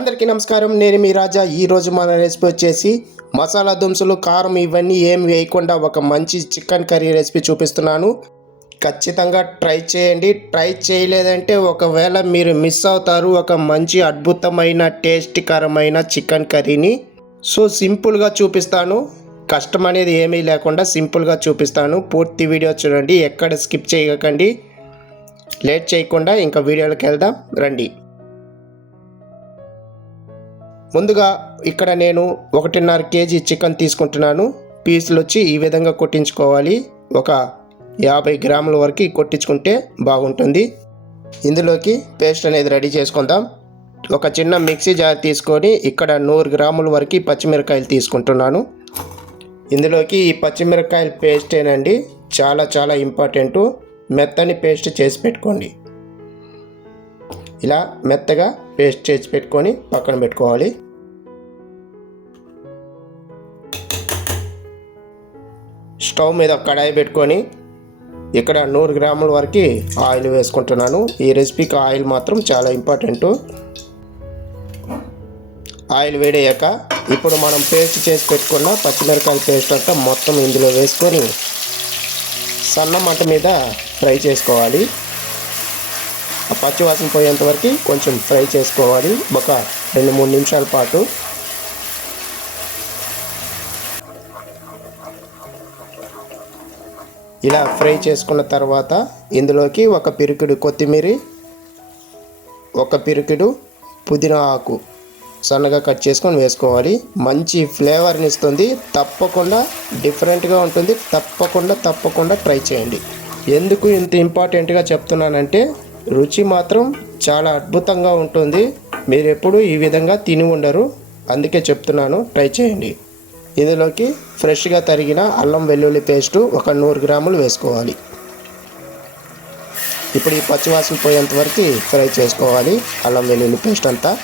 అందరికీ నమస్కారం. నేను మీ రాజా. ఈరోజు మన రెసిపీ వచ్చేసి మసాలా దుంసులు కారం ఇవన్నీ ఏమి వేయకుండా ఒక మంచి చికెన్ కర్రీ రెసిపీ చూపిస్తున్నాను. ఖచ్చితంగా ట్రై చేయండి. ట్రై చేయలేదంటే ఒకవేళ మీరు మిస్ అవుతారు ఒక మంచి అద్భుతమైన టేస్టీకరమైన చికెన్ కర్రీని. సో సింపుల్గా చూపిస్తాను. కష్టం అనేది ఏమీ లేకుండా సింపుల్గా చూపిస్తాను. పూర్తి వీడియో చూడండి. ఎక్కడ స్కిప్ చేయకండి. లేట్ చేయకుండా ఇంకా వీడియోలోకి వెళ్దాం. రండి. ముందుగా ఇక్కడ నేను ఒకటిన్నర కేజీ చికెన్ తీసుకుంటున్నాను. పీసులు వచ్చి ఈ విధంగా కొట్టించుకోవాలి. ఒక యాభై గ్రాముల వరకు కొట్టించుకుంటే బాగుంటుంది. ఇందులోకి పేస్ట్ అనేది రెడీ చేసుకుందాం. ఒక చిన్న మిక్సీ జార్ తీసుకొని ఇక్కడ నూరు గ్రాముల వరకు పచ్చిమిరకాయలు తీసుకుంటున్నాను. ఇందులోకి ఈ పచ్చిమిరకాయల పేస్టేనండి చాలా చాలా ఇంపార్టెంటు. మెత్తని పేస్ట్ చేసి పెట్టుకోండి. ఇలా మెత్తగా పేస్ట్ చేసి పెట్టుకొని పక్కన పెట్టుకోవాలి. స్టవ్ మీద కడాయి పెట్టుకొని ఇక్కడ నూరు గ్రాముల వరకు ఆయిల్ వేసుకుంటున్నాను. ఈ రెసిపీకి ఆయిల్ మాత్రం చాలా ఇంపార్టెంట్. ఆయిల్ వేడయ్యాక ఇప్పుడు మనం పేస్ట్ చేసి పెట్టుకున్న పచ్చిమిరకాయల పేస్ట్ అంతా మొత్తం ఇందులో వేసుకొని సన్న మంట మీద ఫ్రై చేసుకోవాలి. ఆ పచ్చివాసన పోయేంత వరకు కొంచెం ఫ్రై చేసుకోవాలి. ఒక రెండు మూడు నిమిషాల పాటు. ఇలా ఫ్రై చేసుకున్న తర్వాత ఇందులోకి ఒక పిరికిడు కొత్తిమీర ఒక పిరికిడు పుదీనా ఆకు సన్నగా కట్ చేసుకొని వేసుకోవాలి. మంచి ఫ్లేవర్ని ఇస్తుంది. తప్పకుండా డిఫరెంట్గా ఉంటుంది. తప్పకుండా తప్పకుండా ట్రై చేయండి. ఎందుకు ఇంత ఇంపార్టెంట్గా చెప్తున్నానంటే రుచి మాత్రం చాలా అద్భుతంగా ఉంటుంది. మీరు ఎప్పుడు ఈ విధంగా తిని ఉండరు. అందుకే చెప్తున్నాను ట్రై చేయండి. ఇందులోకి ఫ్రెష్గా తరిగిన అల్లం వెల్లుల్లి పేస్టు ఒక నూరు గ్రాములు వేసుకోవాలి. ఇప్పుడు ఈ పచ్చివాసన పోయేంత వరకు ఫ్రై చేసుకోవాలి. అల్లం వెల్లుల్లి పేస్ట్ అంతా.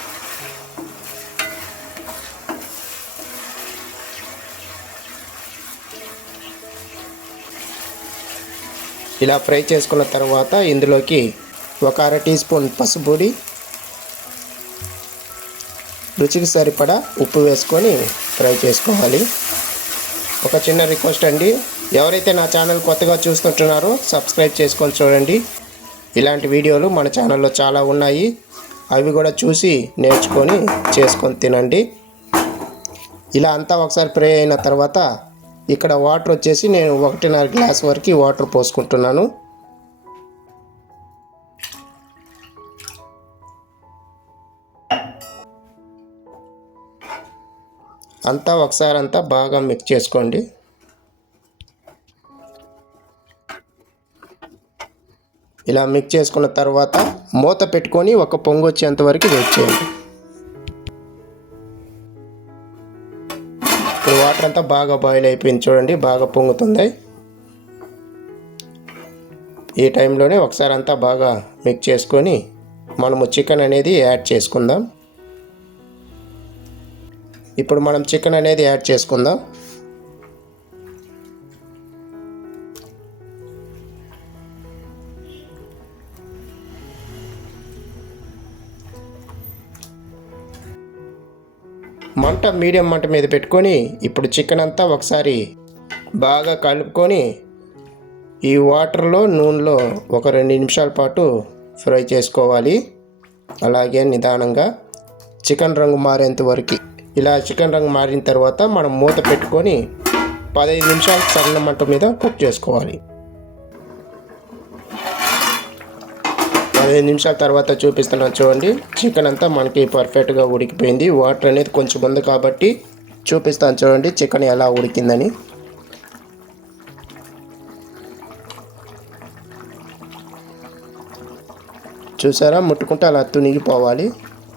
ఇలా ఫ్రై చేసుకున్న తర్వాత ఇందులోకి ఒక అర టీ స్పూన్ పసుపొడి రుచికి సరిపడా ఉప్పు వేసుకొని ఫ్రై చేసుకోవాలి. ఒక చిన్న రిక్వెస్ట్ అండి ఎవరైతే నా ఛానల్ కొత్తగా చూస్తుంటున్నారో సబ్స్క్రైబ్ చేసుకొని చూడండి. ఇలాంటి వీడియోలు మన ఛానల్లో చాలా ఉన్నాయి. అవి కూడా చూసి నేర్చుకొని చేసుకొని తినండి. ఇలా అంతా ఒకసారి ఫ్రై అయిన తర్వాత ఇక్కడ వాటర్ వచ్చేసి నేను ఒకటిన్నర గ్లాస్ వరకు వాటర్ పోసుకుంటున్నాను. అంతా ఒకసారి అంతా బాగా మిక్స్ చేసుకోండి. ఇలా మిక్స్ చేసుకున్న తర్వాత మూత పెట్టుకొని ఒక పొంగు వచ్చేంత వరకు వెయిట్ చేయండి. ఇప్పుడు వాటర్ అంతా బాగా బాయిల్ అయిపోయింది చూడండి బాగా పొంగుతుంది. ఈ టైంలోనే ఒకసారి అంతా బాగా మిక్స్ చేసుకొని మనము చికెన్ అనేది యాడ్ చేసుకుందాం. ఇప్పుడు మనం చికెన్ అనేది యాడ్ చేసుకుందాం. మంట మీడియం మంట మీద పెట్టుకొని ఇప్పుడు చికెన్ అంతా ఒకసారి బాగా కలుపుకొని ఈ వాటర్లో నూనెలో ఒక రెండు నిమిషాల పాటు ఫ్రై చేసుకోవాలి. అలాగే నిదానంగా చికెన్ రంగు మారేంత వరకు. ఇలా చికెన్ రంగు మారిన తర్వాత మనం మూత పెట్టుకొని పదహైదు నిమిషాలు సన్న మంట మీద కుక్ చేసుకోవాలి. పదిహేను నిమిషాల తర్వాత చూపిస్తున్నాను చూడండి. చికెన్ అంతా మనకి పర్ఫెక్ట్గా ఉడికిపోయింది. వాటర్ అనేది కొంచెం ఉంది కాబట్టి చూపిస్తాను చూడండి చికెన్ ఎలా ఉడికిందని. చూసారా? ముట్టుకుంటే అలా తునిగిపోవాలి.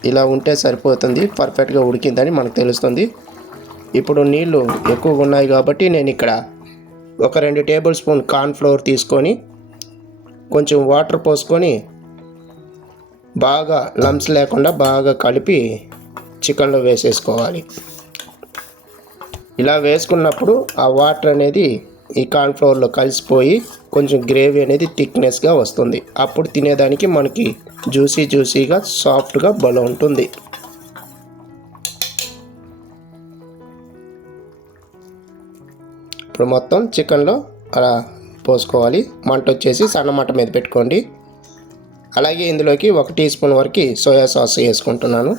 ఇలా ఉంటే సరిపోతుంది పర్ఫెక్ట్గా ఉడికిందని మనకు తెలుస్తుంది. ఇప్పుడు నీళ్ళు ఎక్కువగా ఉన్నాయి కాబట్టి నేను ఇక్కడ ఒక రెండు టేబుల్ స్పూన్ కార్న్ ఫ్లోర్ తీసుకొని కొంచెం వాటర్ పోసుకొని బాగా లమ్స్ లేకుండా బాగా కలిపి చికెన్లో వేసేసుకోవాలి. ఇలా వేసుకున్నప్పుడు ఆ వాటర్ అనేది ఈ కార్న్ఫ్లవర్లో కలిసిపోయి కొంచెం గ్రేవీ అనేది థిక్నెస్గా వస్తుంది. అప్పుడు తినేదానికి మనకి జ్యూసీ జ్యూసీగా సాఫ్ట్గా బలం ఉంటుంది. ఇప్పుడు మొత్తం చికెన్లో అలా పోసుకోవాలి. మంట వచ్చేసి సన్న మంట మీద పెట్టుకోండి. అలాగే ఇందులోకి ఒక టీ స్పూన్ వరకు సోయా సాస్ వేసుకుంటున్నాను.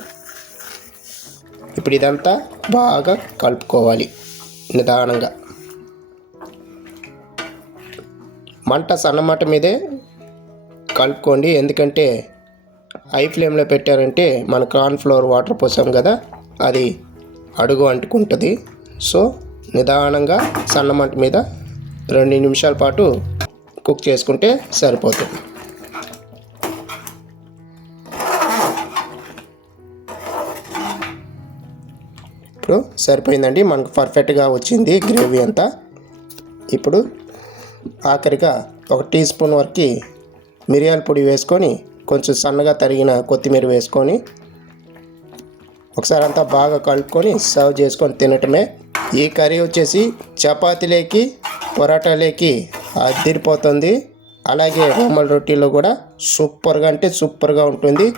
ఇప్పుడు ఇదంతా బాగా కలుపుకోవాలి. నిదానంగా. మంట సన్నమాట మీదే కలుపుకోండి. ఎందుకంటే హై ఫ్లేమ్లో పెట్టారంటే మన కార్న్ఫ్లవర్ వాటర్ పోసాం కదా అది అడుగు అంటుకుంటుంది. సో నిదానంగా సన్నమంట మీద రెండు నిమిషాల పాటు కుక్ చేసుకుంటే సరిపోతుంది. ఇప్పుడు సరిపోయిందండి. మనకు పర్ఫెక్ట్గా వచ్చింది గ్రేవీ అంతా. ఇప్పుడు ఆఖరిగా ఒక టీ స్పూన్ వరకు మిరియాల పొడి వేసుకొని కొంచెం సన్నగా తరిగిన కొత్తిమీర వేసుకొని ఒకసారి అంతా బాగా కలుపుకొని సర్వ్ చేసుకొని తినటమే. ఈ కర్రీ వచ్చేసి చపాతీలేకి పొరాటాలేకి అదిరిపోతుంది. అలాగే రోమల్ రొట్టెలో కూడా సూపర్గా అంటే సూపర్గా ఉంటుంది.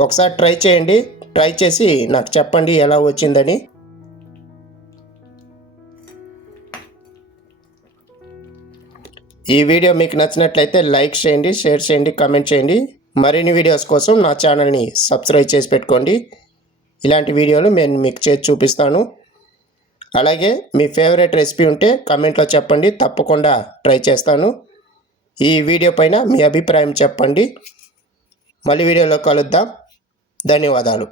ఒకసారి ట్రై చేయండి. ట్రై చేసి నాకు చెప్పండి ఎలా వచ్చిందని. ఈ వీడియో మీకు నచ్చినట్లయితే లైక్ చేయండి షేర్ చేయండి కామెంట్ చేయండి. మరిన్ని వీడియోస్ కోసం నా ఛానల్ని సబ్స్క్రైబ్ చేసి పెట్టుకోండి. ఇలాంటి వీడియోలు నేను మీకు చేసి చూపిస్తాను. అలాగే మీ ఫేవరెట్ రెసిపీ ఉంటే కమెంట్లో చెప్పండి తప్పకుండా ట్రై చేస్తాను. ఈ వీడియో పైన మీ అభిప్రాయం చెప్పండి. మళ్ళీ వీడియోలో కలుద్దాం. ధన్యవాదాలు.